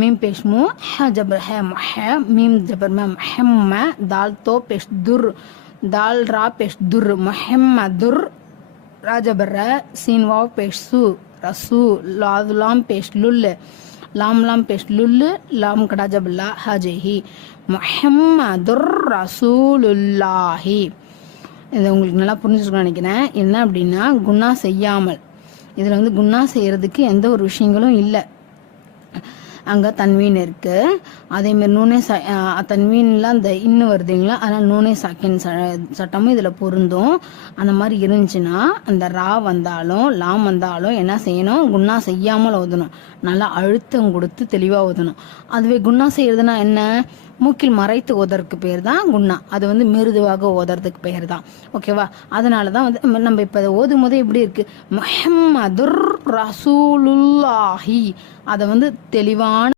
Meme பேஷ் மு, ஹ ஜபர் ஹ முஹ, மீம் ஜபர் ம முஹம்ம, தால் தோ பேஷ் துர், தால் ரா பேஷ் துர், முஹம்மதுர், ரா ஜபர் ர, சீன் வாவ் பேஷ் சு, ரசூ, லாம் பேஷ் லுல், லாம் பேஷ் லுல், லாம் கடா ஜபர் லா ஹஜஹி, முஹம்மதுர் ரசூலுல்லாஹி. இதை உங்களுக்கு நல்லா புரிஞ்சுருக்கணும்னு நினைக்கிறேன். என்ன அப்படின்னா குன்னா செய்யாமல், இதில் வந்து குன்னா செய்கிறதுக்கு எந்த ஒரு விஷயங்களும் இல்லை. அங்கே தன்வீன் இருக்குது, அதேமாரி நூனே தன்வீன்லாம் அந்த இன்னும் வருதுங்களா, அதனால் நூனே சாக்கின் சட்டமும் இதில் பொருந்தும். அந்த மாதிரி இருந்துச்சுன்னா அந்த ரா வந்தாலும் லாம் வந்தாலும் என்ன செய்யணும், குன்னா செய்யாமல் ஓதணும். நல்லா அழுத்தம் கொடுத்து தெளிவாக ஓதணும். அதுவே குன்னா செய்யறதுனா என்ன, மூக்கில் மறைத்து ஓதறதுக்கு பேர் தான் குன்னா. அது வந்து மிருதுவாக ஓதுறதுக்கு பேர் தான். ஓகேவா? அதனால தான் வந்து நம்ம இப்போ அதை ஓதும் போதே எப்படி இருக்கு, முஹம்மதுர் ரசூலுல்லாஹி, அதை வந்து தெளிவான